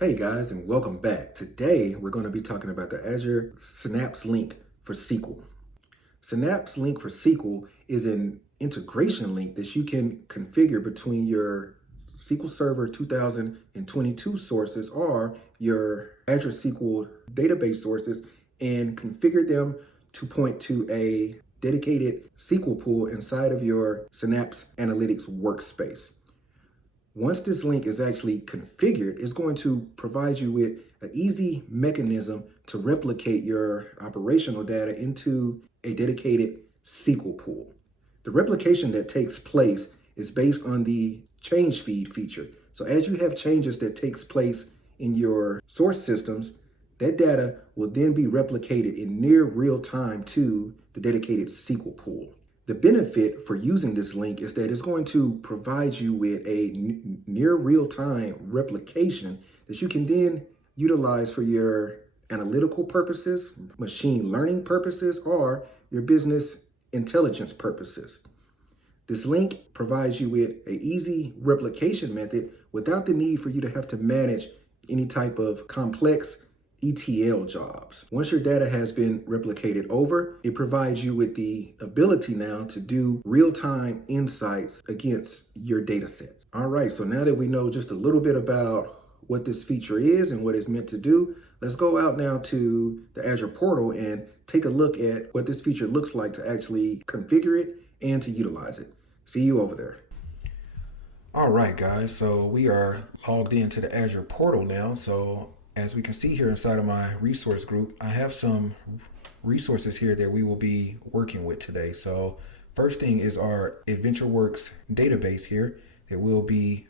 Hey guys, and welcome back. Today, we're going to be talking about the Azure Synapse link for SQL. Synapse link for SQL is an integration link that you can configure between your SQL Server 2022 sources or your Azure SQL database sources and configure them to point to a dedicated SQL pool inside of your Synapse Analytics workspace. Once this link is actually configured, it's going to provide you with an easy mechanism to replicate your operational data into a dedicated SQL pool. The replication that takes place is based on the change feed feature. So as you have changes that takes place in your source systems, that data will then be replicated in near real time to the dedicated SQL pool. The benefit for using this link is that it's going to provide you with a near real-time replication that you can then utilize for your analytical purposes, machine learning purposes, or your business intelligence purposes. This link provides you with an easy replication method without the need for you to have to manage any type of complex ETL jobs. Once your data has been replicated over, it provides you with the ability now to do real-time insights against your data sets. All right, so now that we know just a little bit about what this feature is and what it's meant to do, let's go out now to the Azure portal and take a look at what this feature looks like to actually configure it and to utilize it. See you over there. All right, guys, so we are logged into the Azure portal now. So as we can see here inside of my resource group, I have some resources here that we will be working with today. So first thing is our AdventureWorks database here that we'll be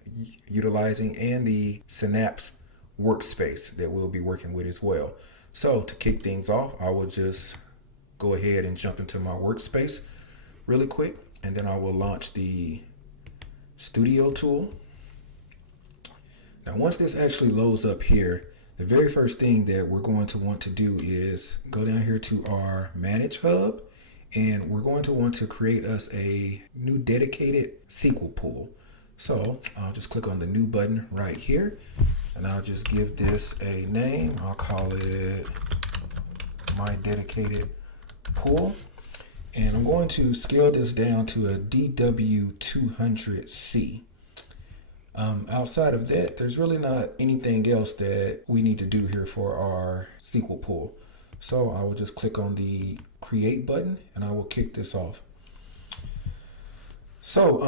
utilizing, and the Synapse workspace that we'll be working with as well. So to kick things off, I will just go ahead and jump into my workspace really quick, and then I will launch the Studio tool. Now once this actually loads up here, the very first thing that we're going to want to do is go down here to our Manage Hub, and we're going to want to create us a new dedicated SQL pool. So I'll just click on the New button right here, and I'll just give this a name. I'll call it My Dedicated Pool. And I'm going to scale this down to a DW200C. Outside of that, there's really not anything else that we need to do here for our SQL pool. So I will just click on the Create button, and I will kick this off. So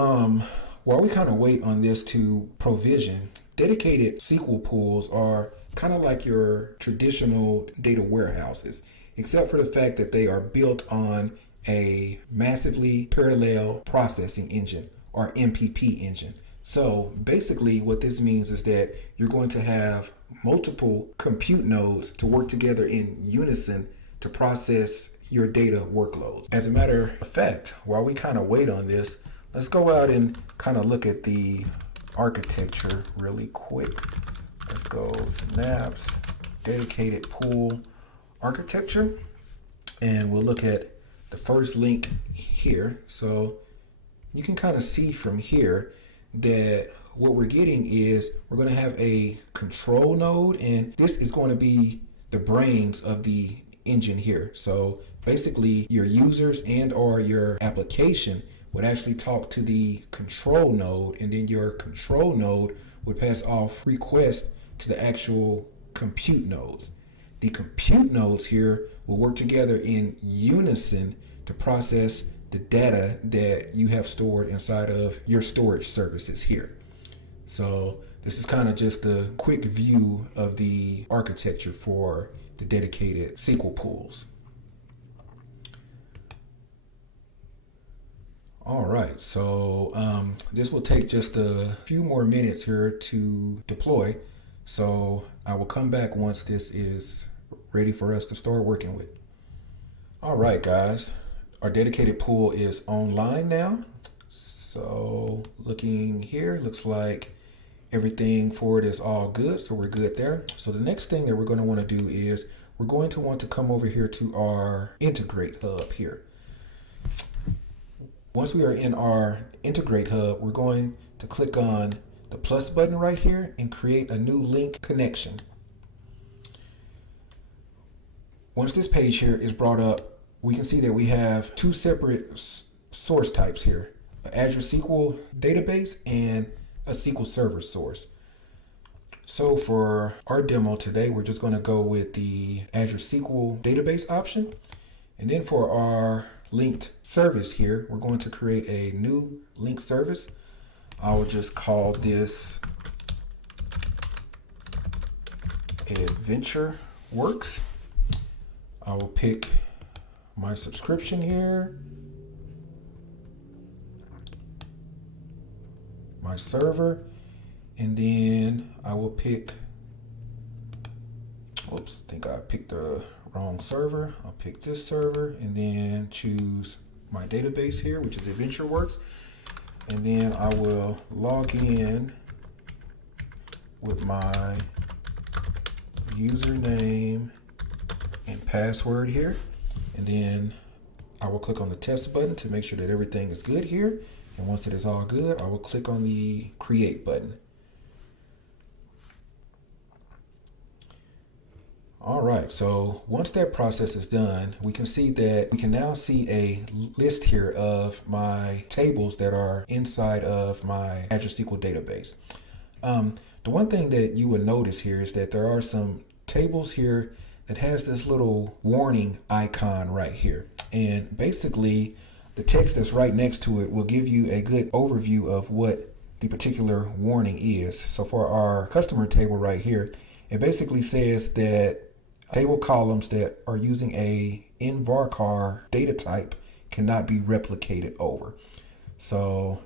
while we kind of wait on this to provision, dedicated SQL pools are kind of like your traditional data warehouses, except for the fact that they are built on a massively parallel processing engine, or MPP engine. So basically what this means is that you're going to have multiple compute nodes to work together in unison to process your data workloads. As a matter of fact, while we kind of wait on this, let's go out and kind of look at the architecture really quick. Let's go Synapse dedicated pool architecture, and we'll look at the first link here. So you can kind of see from here that what we're getting is we're going to have a control node, and this is going to be the brains of the engine here. So basically your users and or your application would actually talk to the control node, and then your control node would pass off requests to the actual compute nodes. The compute nodes here will work together in unison to process the data that you have stored inside of your storage services here. So this is kind of just a quick view of the architecture for the dedicated SQL pools. All right, so this will take just a few more minutes here to deploy. So I will come back once this is ready for us to start working with. All right, guys. Our dedicated pool is online now. So looking here, looks like everything for it is all good. So we're good there. So the next thing that we're going to want to do is we're going to want to come over here to our Integrate Hub here. Once we are in our Integrate Hub, we're going to click on the plus button right here and create a new link connection. Once this page here is brought up, we can see that we have two separate source types here, an Azure SQL database and a SQL Server source. So for our demo today, we're just going to go with the Azure SQL database option. And then for our linked service here, we're going to create a new linked service. I will just call this Adventure Works. I will pick my subscription here, my server, and then I will pick, oops, I think I picked the wrong server. I'll pick this server and then choose my database here, which is AdventureWorks. And then I will log in with my username and password here. And then I will click on the test button to make sure that everything is good here. And once it is all good, I will click on the create button. All right, so once that process is done, we can see that we can now see a list here of my tables that are inside of my Azure SQL database. The one thing that you would notice here is that there are some tables here that has this little warning icon right here. And basically, the text that's right next to it will give you a good overview of what the particular warning is. So for our customer table right here, it basically says that table columns that are using a nvarchar data type cannot be replicated over. So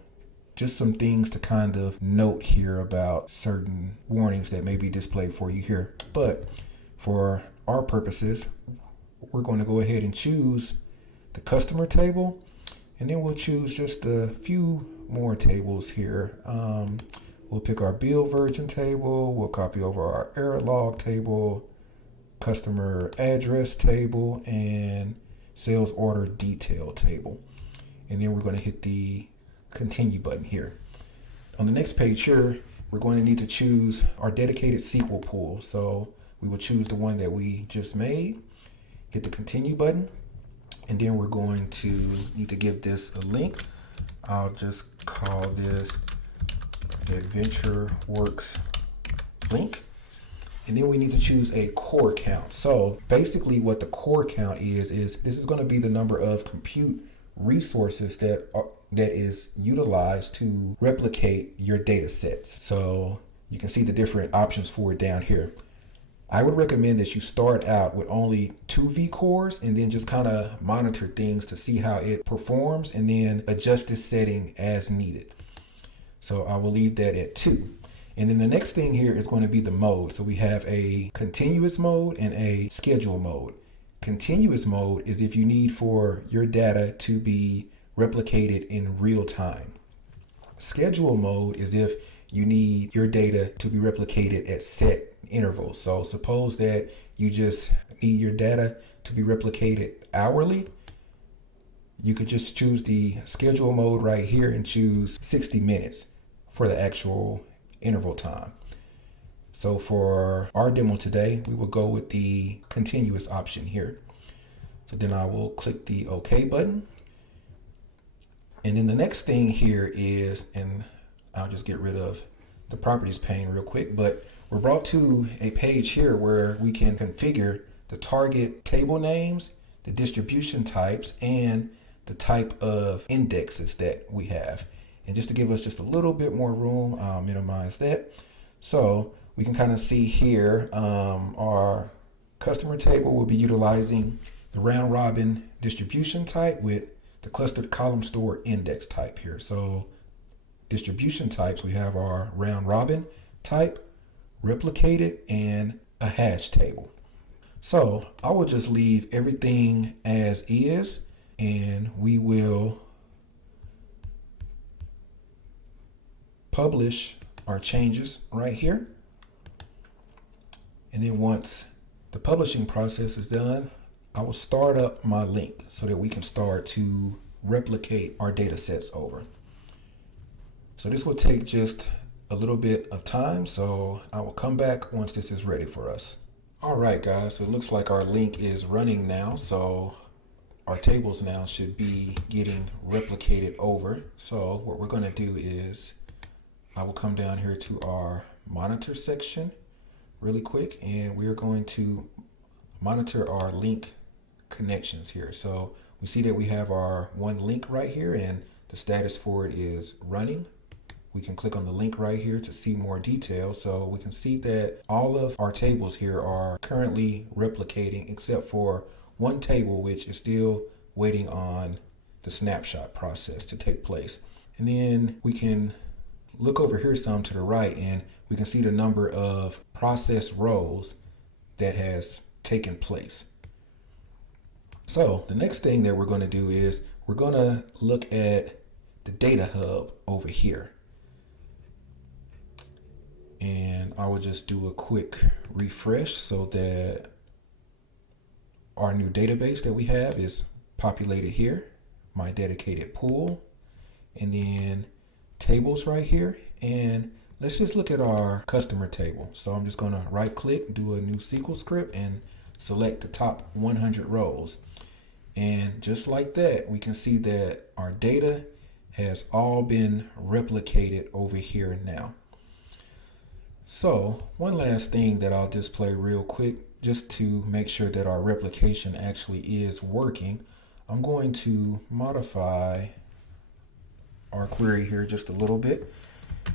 just some things to kind of note here about certain warnings that may be displayed for you here. But for our purposes, we're going to go ahead and choose the customer table, and then we'll choose just a few more tables here. We'll pick our bill version table, we'll copy over our error log table, customer address table, and sales order detail table. And then we're going to hit the continue button here. On the next page here, we're going to need to choose our dedicated SQL pool. So we will choose the one that we just made, hit the continue button, and then we're going to need to give this a link. I'll just call this AdventureWorks link. And then we need to choose a core count. So basically what the core count is this is going to be the number of compute resources that is utilized to replicate your data sets. So you can see the different options for it down here. I would recommend that you start out with only 2 vCores and then just kind of monitor things to see how it performs and then adjust this setting as needed. So I will leave that at 2. And then the next thing here is going to be the mode. So we have a continuous mode and a schedule mode. Continuous mode is if you need for your data to be replicated in real time. Schedule mode is if you need your data to be replicated at set intervals. So suppose that you just need your data to be replicated hourly. You could just choose the schedule mode right here and choose 60 minutes for the actual interval time. So for our demo today, we will go with the continuous option here. So then I will click the OK button. And then the next thing here is, and I'll just get rid of the properties pane real quick, but we're brought to a page here where we can configure the target table names, the distribution types, and the type of indexes that we have. And just to give us just a little bit more room, I'll minimize that. So we can kind of see here, our customer table will be utilizing the round robin distribution type with the clustered column store index type here. So distribution types, we have our round robin type, replicated, and a hash table. So I will just leave everything as is, and we will publish our changes right here. And then once the publishing process is done, I will start up my link so that we can start to replicate our data sets over. So this will take just a little bit of time, so I will come back once this is ready for us. All right, guys, so it looks like our link is running now, so our tables now should be getting replicated over. So what we're going to do is I will come down here to our monitor section really quick, and we're going to monitor our link connections here. So we see that we have our one link right here, and the status for it is running. We can click on the link right here to see more detail. So we can see that all of our tables here are currently replicating except for one table, which is still waiting on the snapshot process to take place. And then we can look over here some to the right, and we can see the number of process rows that has taken place. So the next thing that we're going to do is we're going to look at the data hub over here. And I will just do a quick refresh so that our new database that we have is populated here, my dedicated pool, and then tables right here. And let's just look at our customer table. So I'm just going to right click, do a new SQL script, and select the top 100 rows. And just like that, we can see that our data has all been replicated over here now. So one last thing that I'll display real quick, just to make sure that our replication actually is working, I'm going to modify our query here just a little bit.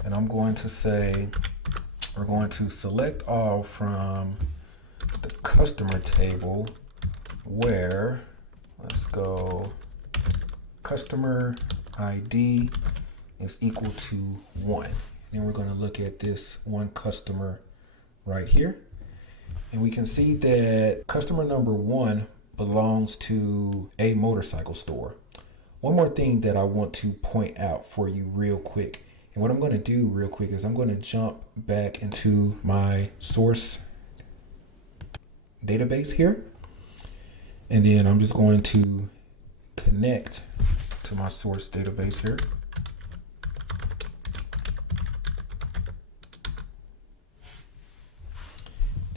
And I'm going to say, we're going to select all from the customer table where, let's go, customer ID is equal to 1. Then we're going to look at this one customer right here. And we can see that customer number 1 belongs to a motorcycle store. One more thing that I want to point out for you real quick. And what I'm going to do real quick is I'm going to jump back into my source database here. And then I'm just going to connect to my source database here.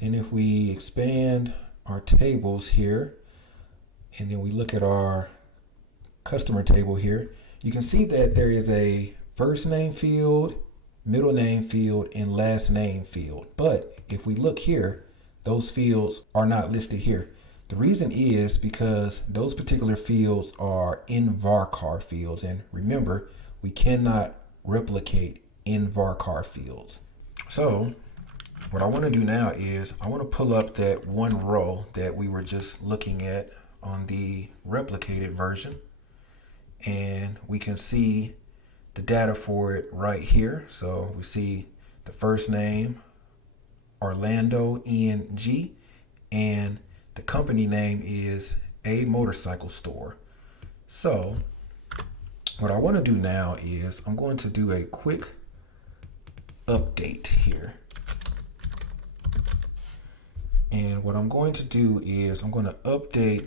And if we expand our tables here, and then we look at our customer table here, you can see that there is a first name field, middle name field, and last name field. But if we look here, those fields are not listed here. The reason is because those particular fields are in varchar fields. And remember, we cannot replicate in varchar fields. So what I want to do now is I want to pull up that one row that we were just looking at on the replicated version, and we can see the data for it right here. So we see the first name, Orlando NG, and the company name is a motorcycle store. So what I want to do now is I'm going to do a quick update here. And what I'm going to do is I'm going to update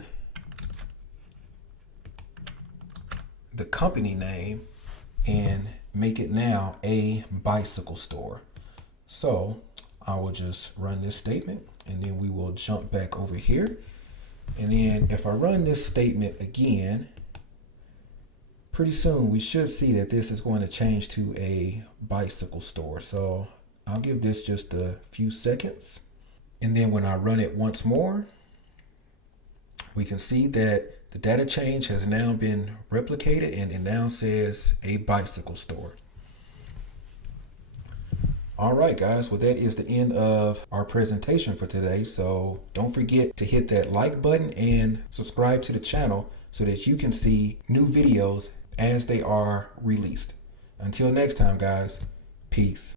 the company name and make it now a bicycle store. So I will just run this statement, and then we will jump back over here. And then if I run this statement again, pretty soon we should see that this is going to change to a bicycle store. So I'll give this just a few seconds. And then when I run it once more, we can see that the data change has now been replicated, and it now says a bicycle store. All right, guys, well, that is the end of our presentation for today. So don't forget to hit that like button and subscribe to the channel so that you can see new videos as they are released. Until next time, guys, peace.